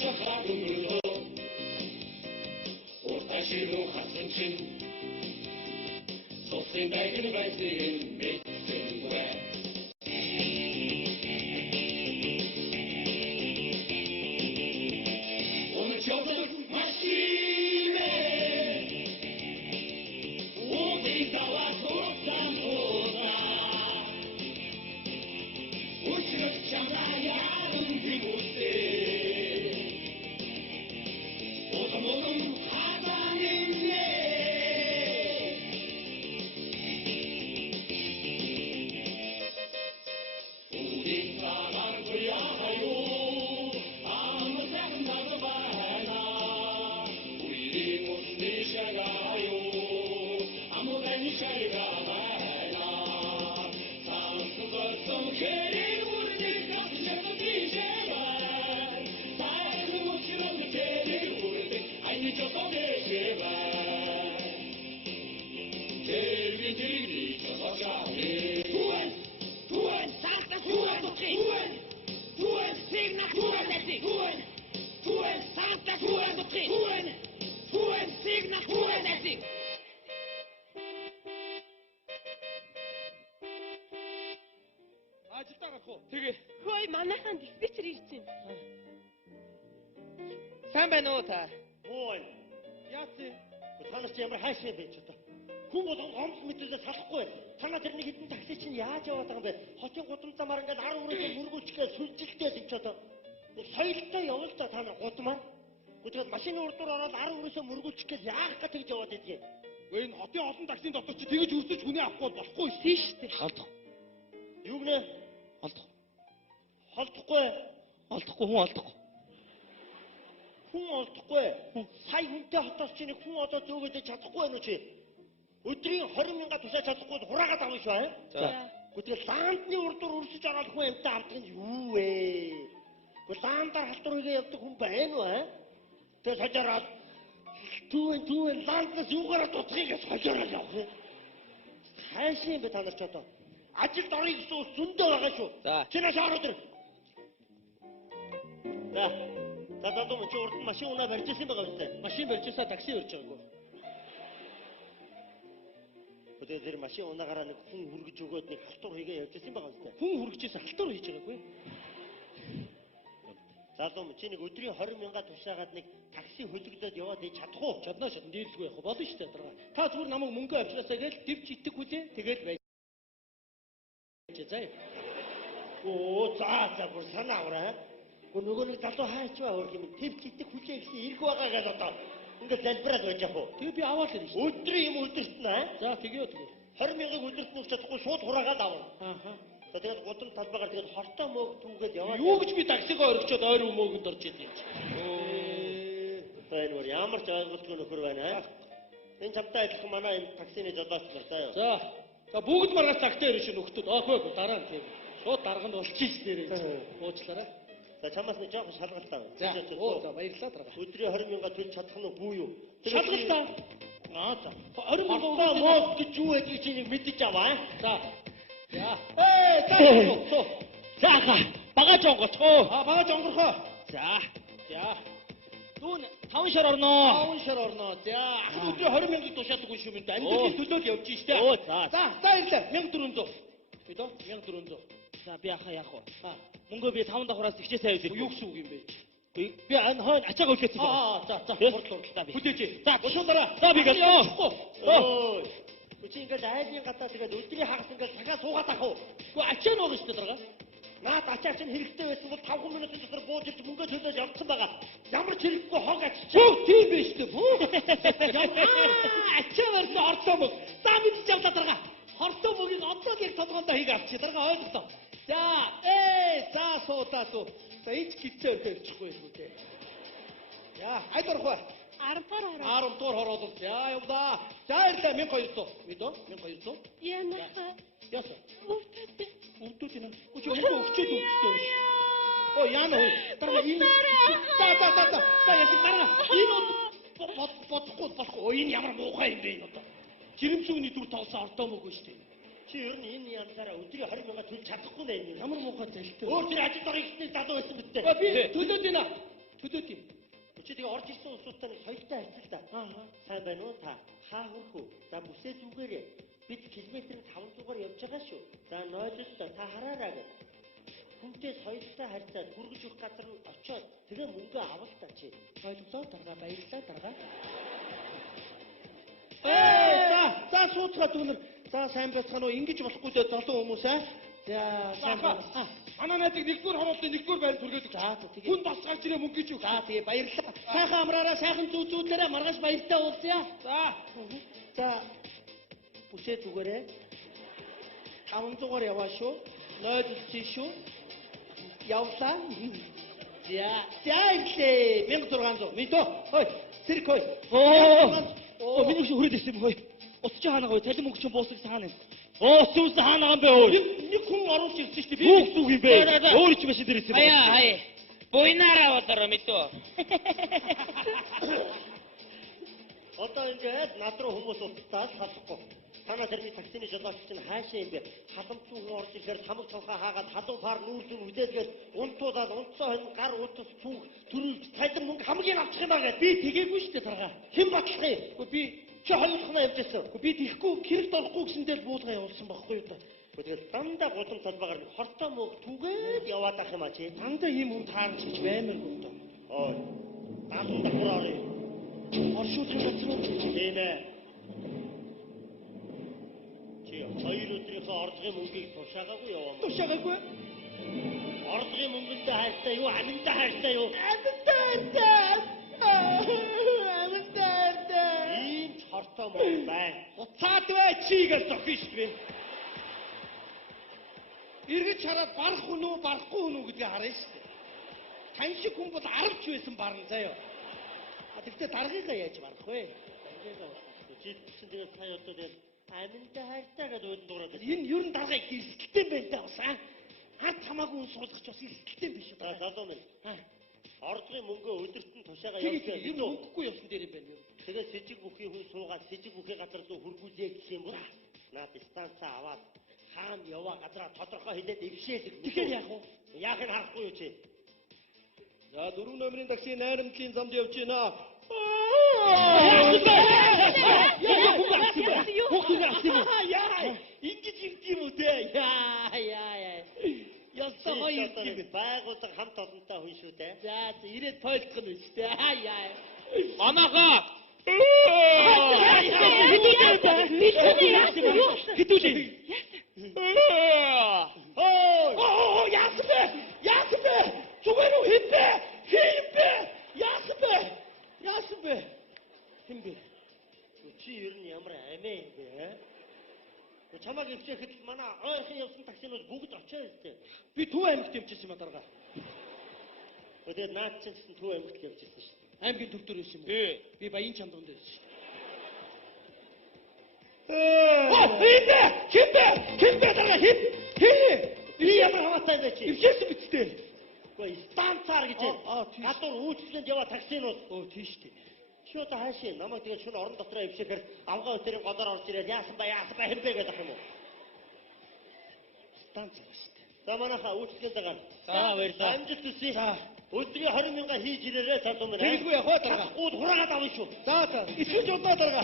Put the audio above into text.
шахаад өнгөрлөө уртаа ширүү хасан чин цусын байгын байсыг мэдсэнгүй Тэгээ. Хөөе, манайхан диспетчер ирсэн. Сайн байна уу та? Ой. Яац. Танаас ямар хайшаа байж одоо. Хүн болгон гомдол мэдрэлээ салахгүй. Танаа тэр нэг хэдэн такси чинь яаж яваад байгаа юм бэ? Хотын гудамжаар ингээд 10 өрөөсөө мөргүүлчихээ сүлжилтэй л ч одоо. Нэг соёлтой явал та нар гудамаар. Гэхдээ машины урдуур ороод 10 өрөөсөө мөргүүлчихээ яах гэж тэгж яваад идэх юм. Өө энэ хотын олон таксийн дотор чи тэгж үсэж хүний авахгүй болохгүй Тийш үү? Халдах. Юу гэнэ? Халдах. Холдохгүй. Алдахгүй хүн алдахгүй. Хүн олдохгүй. Сая хүнтэй хотоос чи нэг хүн одоо зөөгөөж чадахгүй байна уу чи? Өдрийн 20,000 тусаа чадахгүй хураагаад авах шүү аа. За. Гэхдээ лаандны урдуур үрсэж ороод хүн амтаа авдаг нь юу вэ? Гэхдээ лаандаар халтур хийгээ явдаг хүн байна уу аа? Тэгээ сажаараад түүэн лаанднаас юугаараа дуцхийг сажаараад явах юм. Хайшин бэ та нар ч одоо. Ажилд орё гэсэн ус зөндөө байгаа шүү. Чинээс ороод ир. За дадуу чи урд нь машин унаа барьж ирсэн байгаа үстэй. Машин барьж ирсаа такси өрж байгаагүй. Өдөр тэр машин унаагаараа нэг хүн хүргэж өгөөд нэг халтур хийгээ явж ирсэн байгаа үстэй. Хүн хүргэж ирсэн халтур хийж байгаагүй. Залуу чи нэг өдрийн 20,000 тушаагаад нэг такси хөлөгдөд яваад ий чадах уу? Чаднаа шатан дийлгүй явах болно шүү дээ дараа. Та зүгээр намайг мөнгө авчраасаа гээл дэвч итэг хүлээ тэгэл байж. Заа. Оо за бүр санаа авраа. Нөгөө нэг залуу хаачваа өөр юм дэвч итэг хүлээ гэсэн ирэх байгаа гэж одоо ингээд залбираад байж яах вэ? Тэгээ би аваад ирнэ шүү. Өдрийн юм өдөрт нь аа. За тэгээ. 20,000 өдөрт нь чадахгүй шууд хураагаад авна. Ааха. Тэгээд гудам талбайгаар тэгээд хортой мөөг түүгээд яваад. Юу гэж би таксигаа өргөчөөд ойр өмөөгөнд орж идэв юм чи. Тэр ямар ч ойлголтгүй нөхөр байна аа. Энэ чамтай адилхан манай энэ таксины жолооч нар заа юу. За бүгд маргаас цагтаа ирэх шин нөхдөд. Аагүй дараа нь тийм. Шууд дарга нь болчих ш дээрээ. Уучлаарай. За чамаас нэг жоохон шалгалт аваа. За баярлалаа дарга. Өдрийн 20,000 төлж чадах нь бүү юу? Шалгалтаа. За 20,000 моос гэж юу байдгийг чи нэг мэдчих аваа. За. За. За. Заха. Багаж онгоцгоо. Багаж онгорхоо. За. Дүүн 5 шар орноо. 5 шар орноо. За. Өдрийн 20,000 тушаадаггүй шүү минь. Амьдралын төлөөл явж штэ. За ирлээ. 1400. Бидөө 1400. За би яах вэ? Мөнгөө би 5 давхраас тэгчээсэй авчих. Юу гэсэн үг юм бэ? Би хойно ачаага үлдээсэн. За. Хурдтаа би. Хүлээж. За бушуулаараа. За би гээ. Ой. Үчи ингээд айлын гадаа тэгээд өдрийн хагас ингээд цагаа суугаад ах уу? Гү ачаа нуух штэ дарга. Наад ачаа чинь хэрэгтэй байсан бол 5 минутын дотор бууж ирж мөнгөө төлөөд явцсан байгаа. Ямар ч хэрэггүй хог ачиж. Тийм биш үү? Ачаа барьсан хортой мөг. За мэдчих явлаа дарга. Хортой мөгийг одоо яг толгоондоо хийг авчи дарга ойлголоо. За суудаа суу. За энд гитээр тавьчихгүй юм үү те. Яа, айд орох. 10 дугаар хороолол. За явлаа. За ирлээ 1200. Мэдөө 1200. Янаха. Яса. Өвдөд юм. Үгүй Өвдөд өвчтэй. Оо яана хөө. Дараа энэ. За яс дараа. Энэ бодохгүй. Энэ ямар муухай юм бэ энэ одоо. Жирэмсүүний дүр тоглосон ордоо мөг шүү дээ. Чи ер нь энэ янзаараа өдрийн 20,000 төлж чадахгүй нэ энэ. Ямар муухай залтай. Өөр тэр ажил дорыг ихтэй залуу байсан битээ. Би төлөөд байна. төдөөд юм. Чи тэгээ орж ирсэн улсуудтай нэг соёлтой харьцал та. Сайн байна уу та? Хаа хөрхөө? За бүсээ зүгээрээ. Бид километрийн 500-аар явж байгаа шүү. За нойлолтой та хараарай гэж. Хүнтэй соёлтой харьцаад хүргэж өгөх газар нь очиод тэгээ мөнгө авал та чи. Ойлголоо дарга баярлалаа дарга. За сууцгаа дүүнэр. За сайн байцгаана уу? Ингэж болохгүй дээ залуу хүмүүс аа. За сайн байна. Манай найзыг нэгдүгээр хороолтын нэгдүгээр байр түргээд өгч. За тэгээ. Хүн бас гарч ирээ мөнгө гэж үг. За тэгээ баярлалаа. Сайхан амраараа сайхан зүүзүүлээрээ маргааш баяртай уулзъя. За бүсээ зүгээрээ 500-аар яваа шүү. Нойлолцсон шүү. Явлаа. За ирлээ. 1600. Мэдөө. Хой. Цэрэг хой. Миний шиг хүрээд ирсэн юм хөөе. Утч хаанаа гоё цалин мөнгө чинь буусах хаана юм. Сүүс хаанаа юм бэ өө. Нэг хүн оруулж ирсэн шүү дээ. Хүүх зүг юм бэ. Өөр ч машин дээр ирсэн. Хаяа. Буйнаараа болоо мэдөө. Одоо ингээд над руу хүмүүс устдаад салахгүй. Танаа тэрний таксины жолооч чинь хаашаа юм бэ? Халамжгүй хүн орж ирэхээр хамаг цанхаа хаагаад халуун фар нүүрсэн үдээдгээд унтуулаад унтсоо хонь гар утас түүх төрүүлж цалин мөнгө хамгийн авчих юм аа гэж. Би тэгээгүй шүү дээ тарга. Хэн батлах юм? Гэхдээ би Чи хоёулахнаа явж ирсэн. би тэхгүй хэрэгт орохгүй гэсэндээ л буулгаа явуулсан байхгүй юу та. Тэгэл дандаа гудам талбаагаар хортой мөг түгээд яваад ах юм а чи. Дандаа ийм хүн таарч гэж баймаргүй та. Ой. Даасан давхар орё. Оршуулгын газар уу? Тийм ээ. Чи хоёр өдрийнхөө орлогын мөнгийг тушаагаагүй яваа мó. Тушаагаагүй. Орлогын мөнгөндөө хайртай юу? Аминдаа хайртай юу? Ийм ч хортой мөнгө бай. Уцаад бай чигээр зохино шүү дээ. Иргэж хараад барах хүн үү, барахгүй хүн үү гэдгийг харна шүү дээ. Тань шиг хүн бол 10 ч байсан барна заяа. Тэгтээ даргыгаа яаж барах вэ? Чи чинь тэгээд сая одоо тэгээд аминдаа хайртай гэдэг өөдөн дуурайд. Энэ ер нь даргаа эрсдэлтэй байна даа бас аа. Хард хамаагүй хүн суулгах ч бас эрсдэлтэй биш үү? За залуу минь. Орлогын мөнгөө өдөрт нь тушаага Тэгээд явуулсан. ер нь мөнгөгүй явсан дээр юм байна. Тэгээд сэжиг бүхий хүн суугаад сэжиг бүхий газар руу хургуулъя гэх юм бол наад станцаа аваад хаана яваа газараа тодорхой хэлээд ившээлэг. Тэгэхээр яах вэ? Яах нь харахгүй юу чи? За 4 номерын такси найрамдлын замд явж байна. Ингэж ирд юм уу те? Яа. Ястаа хоёр юм. Байгууллага хамт олонтой хүн шүү дээ. За ирээд тойлох нь шүү дээ. Яа. Манайхаа. Хитүүлээ. Яасан бэ? Зүгээр үү хит бэ? Хин бэ? Яасан бэ? Хин бэ? Чи ер нь ямар амиа юм бэ? Чамаг өвчөөхөд манай ойрхон явсан таксинууд бүгд очоо өстэй. Би Төв аймагт явчихсан юм дарга. Тэгээд наад чинь Төв аймагт явж ирсэн шүү дээ. Аймгийн төв дээр байсан юм уу? Би Баян чамдганд байсан шүү дээ. Хин бэ дарга хин. Би ямар хаваатай бэ чи? Ивчээсэн биттэй. Гэхдээ станцаар гэж. Тийм. Гадуур үйлчлэнд яваа таксинууд. Тийш дээ. Чи одоо хаашаа намайг тэгээд шөнө орон дотроо ившэхээр авгаа өтөрийн годоор орж ирээд яасан ба хэмбэ гэдэг юм уу? Станцаар шүү дээ. За манайхаа үйлчлэгийн дагаар. За баярлалаа. Амжилт хүсье. За. Өдрийн 20 мянга хийж ирээрээ залуу минь. Тэгэлгүй явах дарга. Гууд хураагаад авна шүү. За. Эсвэл удаа дарга.